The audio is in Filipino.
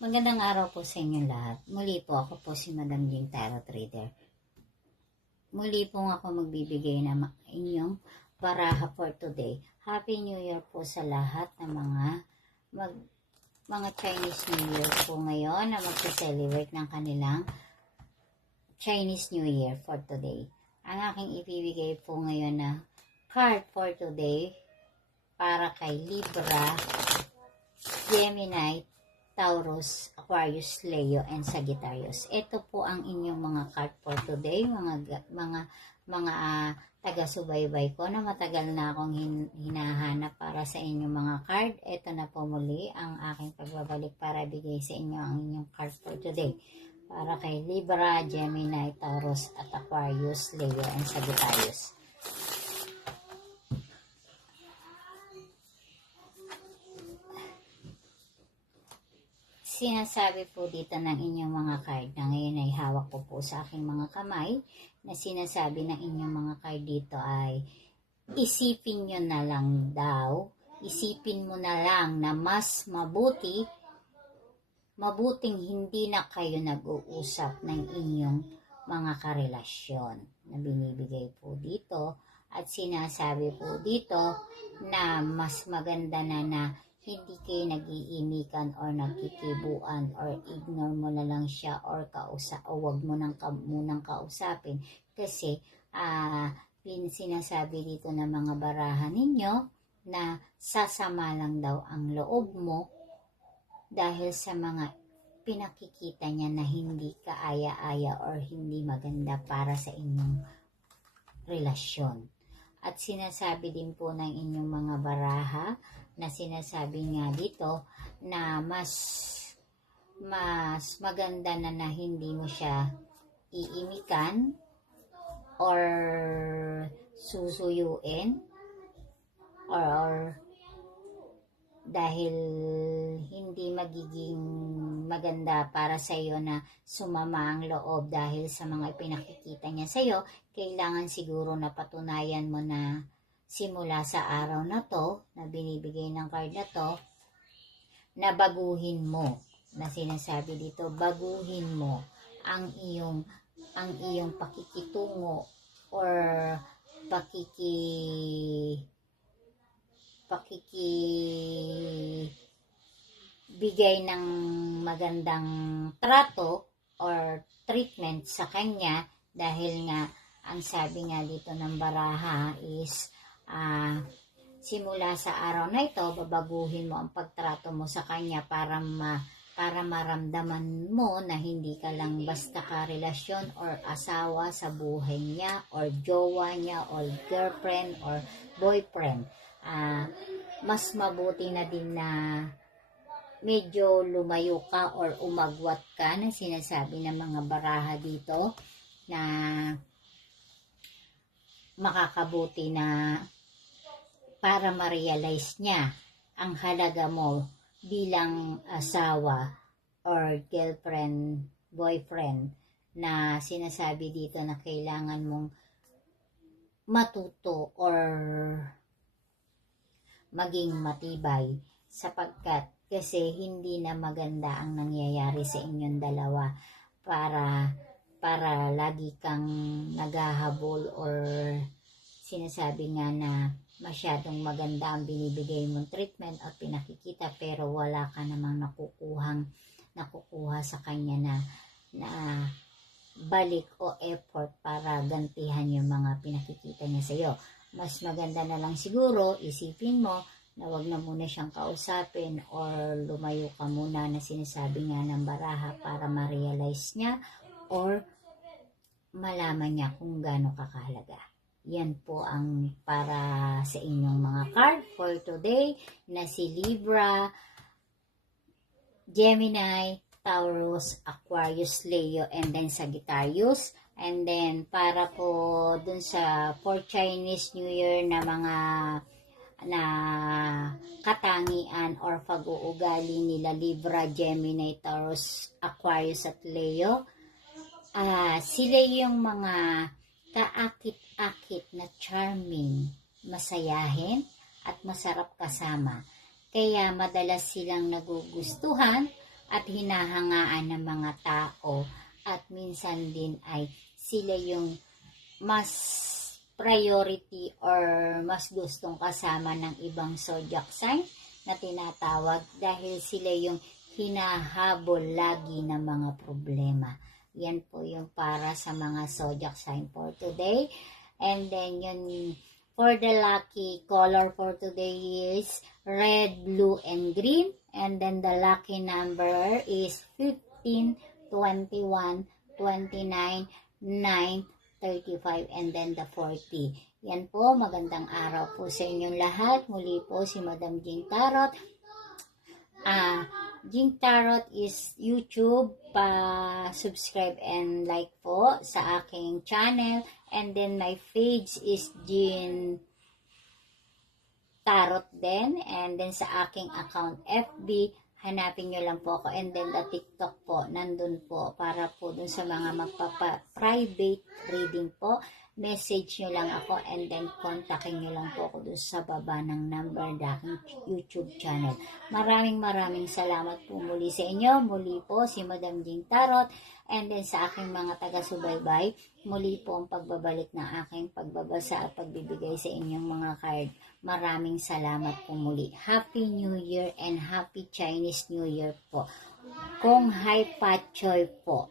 Magandang araw po sa inyo lahat. Muli po ako po si Madam Jing Tarot Reader. Muli po ako magbibigay ng inyong baraha for today. Happy New Year po sa lahat ng mga Chinese New Year po ngayon na magse-celebrate ng kanilang Chinese New Year for today. Ang aking ibibigay po ngayon na card for today para kay Libra, Gemini, Taurus, Aquarius, Leo, and Sagittarius. Ito po ang inyong mga card for today, mga taga-subaybay ko na matagal na akong hinahanap para sa inyong mga card. Ito na po muli ang aking pagbabalik para bigay sa inyo ang inyong card for today. Para kay Libra, Gemini, Taurus, at Aquarius, Leo, and Sagittarius. Sinasabi po dito ng inyong mga card na ngayon ay hawak ko po sa aking mga kamay, na sinasabi ng inyong mga card dito ay isipin nyo na lang daw, isipin mo na lang na mas mabuting hindi na kayo nag-uusap ng inyong mga karelasyon na binibigay po dito, at sinasabi po dito na mas maganda na hindi kayo nag-iimikan or nagkikibuan or ignore mo na lang siya or wag mo munang kausapin kasi sinasabi dito ng mga barahan ninyo na sasama lang daw ang loob mo dahil sa mga pinakikita niya na hindi kaaya-aya or hindi maganda para sa inyong relasyon. At sinasabi din po ng inyong mga baraha na sinasabi nga dito na mas maganda na hindi mo siya iimikan or susuyuin or dahil hindi magiging maganda para sa iyo na sumama ang loob dahil sa mga pinakikita niya sa iyo. Kailangan siguro na patunayan mo na simula sa araw na to, na binibigay ng card na to, na baguhin mo, na sinasabi dito, baguhin mo ang iyong pakikitungo or pakikibigay ng magandang trato or treatment sa kanya, dahil nga ang sabi nga dito ng baraha is simula sa araw na ito, babaguhin mo ang pagtrato mo sa kanya para maramdaman mo na hindi ka lang basta karelasyon or asawa sa buhay niya or jowa niya or girlfriend or boyfriend. Mas mabuti na din na medyo lumayo ka or umagwat ka, na sinasabi ng mga baraha dito na makakabuti na para ma-realize niya ang halaga mo bilang asawa or girlfriend, boyfriend, na sinasabi dito na kailangan mong matuto or maging matibay, sapagkat kasi hindi na maganda ang nangyayari sa inyong dalawa para lagi kang naghahabol or sinasabi nga na masyadong maganda ang binibigay mong treatment at pinakikita, pero wala ka namang nakukuha sa kanya na balik o effort para gantihan yung mga pinakikita niya sa iyo. Mas maganda na lang siguro isipin mo na wag na muna siyang kausapin or lumayo ka muna, na sinasabi nga ng baraha para ma-realize niya or malaman niya kung gaano kakahalaga. Yan po ang para sa inyong mga card for today, na si Libra, Gemini, Taurus, Aquarius, Leo, and then Sagittarius. And then para po dun sa for Chinese New Year na mga na katangian or pag-uugali nila Libra, Gemini, Taurus, Aquarius, at Leo, sila yung mga kaakit-akit na charming, masayahin, at masarap kasama. Kaya madalas silang nagugustuhan at hinahangaan ng mga tao, at minsan din ay sila yung mas priority or mas gustong kasama ng ibang zodiac sign na tinatawag dahil sila yung hinahabol lagi ng mga problema. Yan po yung para sa mga zodiac sign for today. And then yun, for the lucky color for today is red, blue, and green. And then the lucky number is 15, 21, 29, 9, 35, and then the 40. Yan po, magandang araw po sa inyong lahat. Muli po si Madam Jing Tarot. Jing Tarot is YouTube. Subscribe and like po sa aking channel. And then my page is Jing Tarot din. And then sa aking account FB, hanapin nyo lang po ako. And then the TikTok po, nandun po para po dun sa mga magpapa-private reading po. Message nyo lang ako and then kontakin nyo lang po ako dun sa baba ng number ng aking YouTube channel. Maraming salamat po muli sa inyo. Muli po si Madam Jing Tarot. And then sa aking mga taga-subaybay, muli po ang pagbabalik ng aking pagbabasa at pagbibigay sa inyong mga card. Maraming salamat po muli. Happy New Year and Happy Chinese New Year po. Kong Hai Pachoy po.